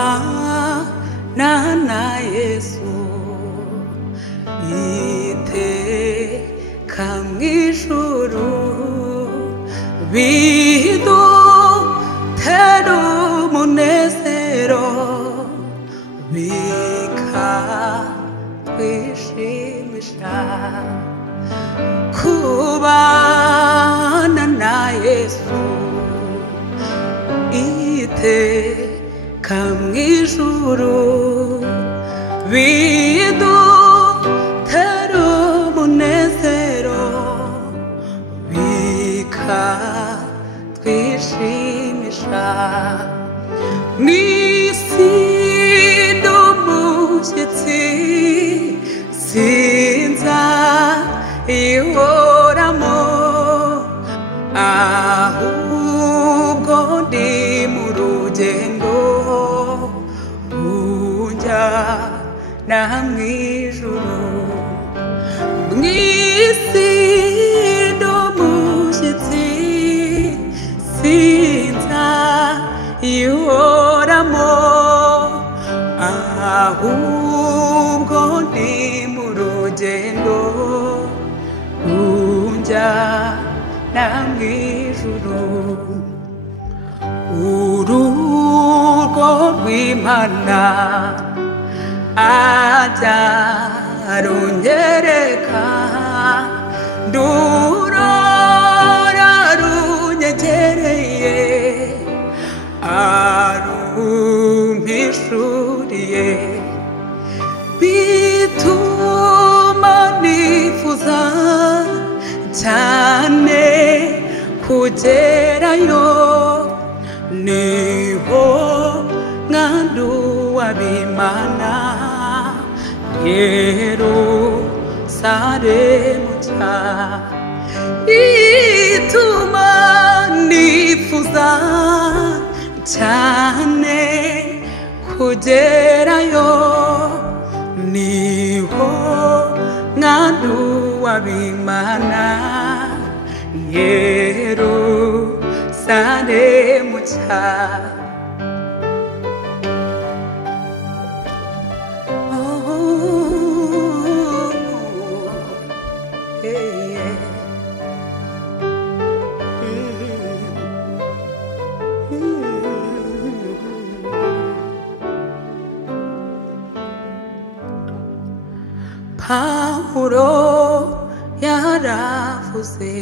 kubana na Yesu iteka mw'ijuru bidutera umunezero bikatwishimisha kubana na Yesu iteka mw'ijuru bidutera umunezero bikatwishimisha mw'isi n'umushyitsi sinza ihoramo ahubwo ndi mu rugendo rujya na mw'ijuru mw'isi n'umushyitsi sinza ihoramo ahubwo ndi mu rugendo rujya na mw'ijuru urugo rw'Imana ajya runyereka ndurora runyegereye arumpishuriye bituma nifuza cyane kugerayo niho mwandu w'Imana Yerusalemu nshya ituma nifuza cyane kugerayo niho mwandu w'Imana Yerusalemu nshya Pawulo yaravuze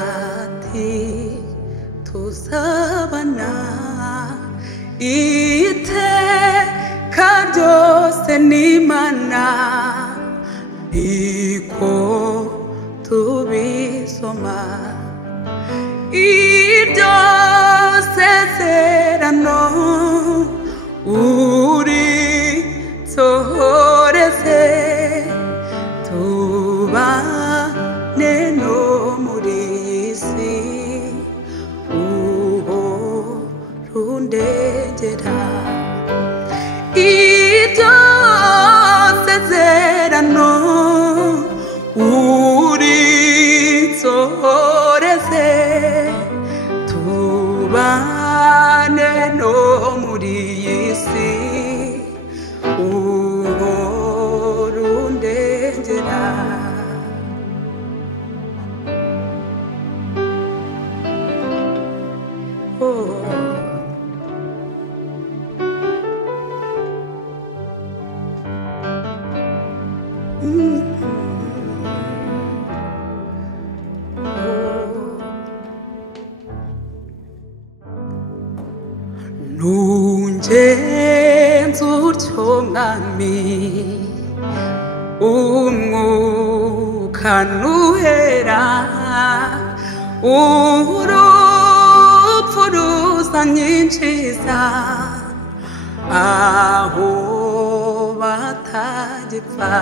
ati tuzabana iteka ryose n'Imana niko tubisoma iryo sezerano uritsohoreze tubane no muri isi uhorundengera iryo sezerano uritsohoreze tubane no muri isi uhorundengera nungenza utyo mwami umwuka nuhera urupfu ruzanyinjiza aho batagipfa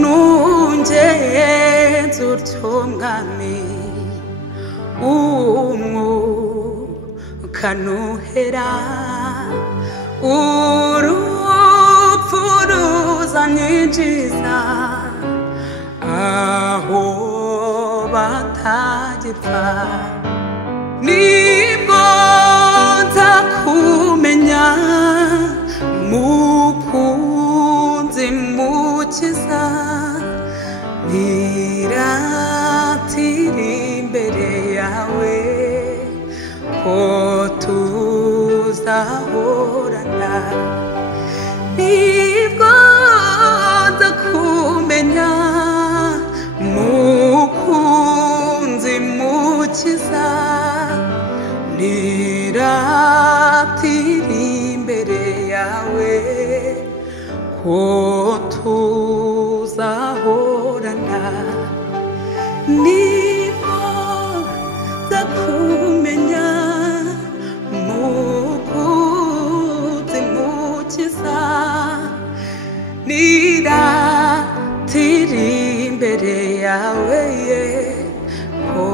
nungenza utyo mwami umwuka nuhera urupfu ruzanyinjiza aho batagipfa nibwo ko tuzahorana nibwo nza kumenya mukunzi mukiza niratira imbere yawe ko tuzahorana nibwo nza kumenya mukunzi mukiza niratira imbere yawe ko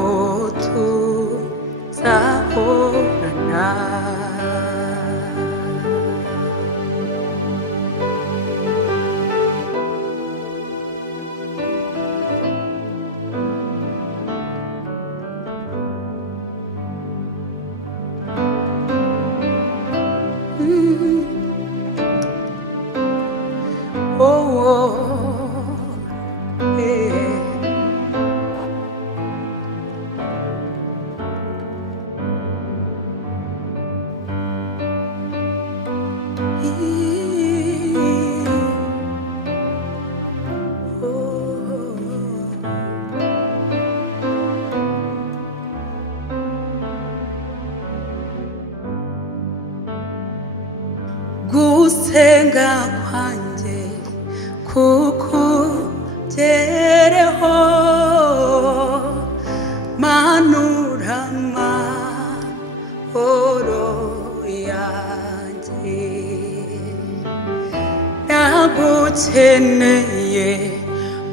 tuzahorana gusenga kwanjye kukugereho manura amahoro yanjye nagukeneye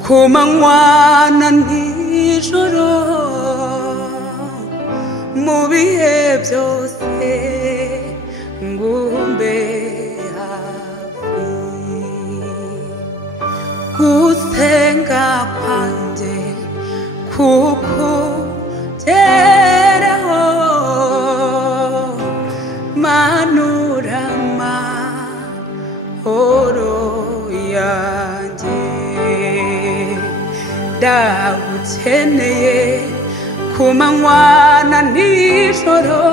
ku manywa na nijoro mu bihe byose ngumbe gusenga kwanjye kukugereho manura amahoro yanjye ndagukeneye ku manywa na nijoro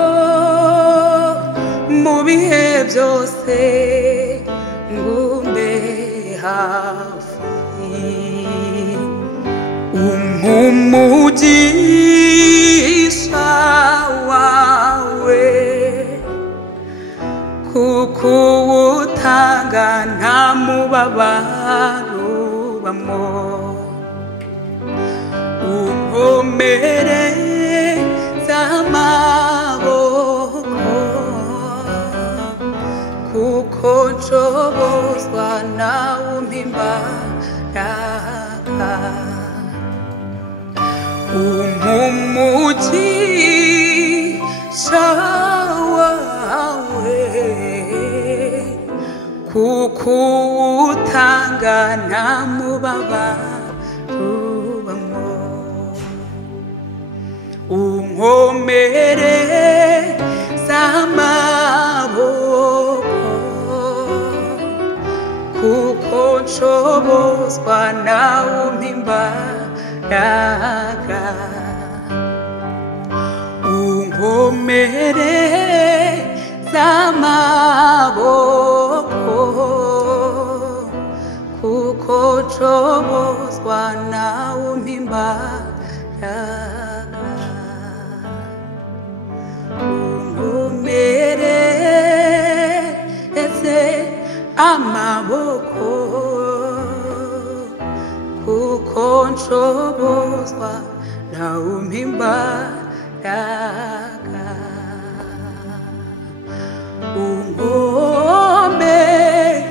mu bihe byose ngumbe hafi umugisha wawe kuko utanga nta mubabaro ubamo unkomere z'amaboko kuko nshobozwa nawe umpimbaraga umugisha wawe kuko utanga nta mubabaro ubamo unkomere z'amaboko kuko nshobozwa nawe umpimbaraga unkomere z'amaboko kuko nshobozwa nawe umpimbaraga unkomere amaboko kuko nshobozwa nawe umpimbaraga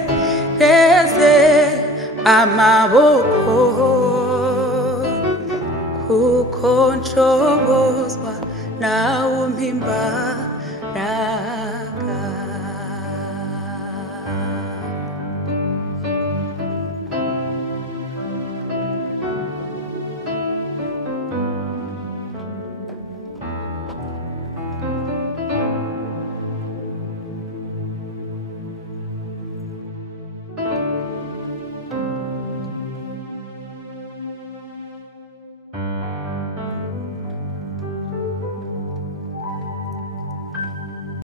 unkomeze amaboko kuko nshobozwa nawe umpimbaraga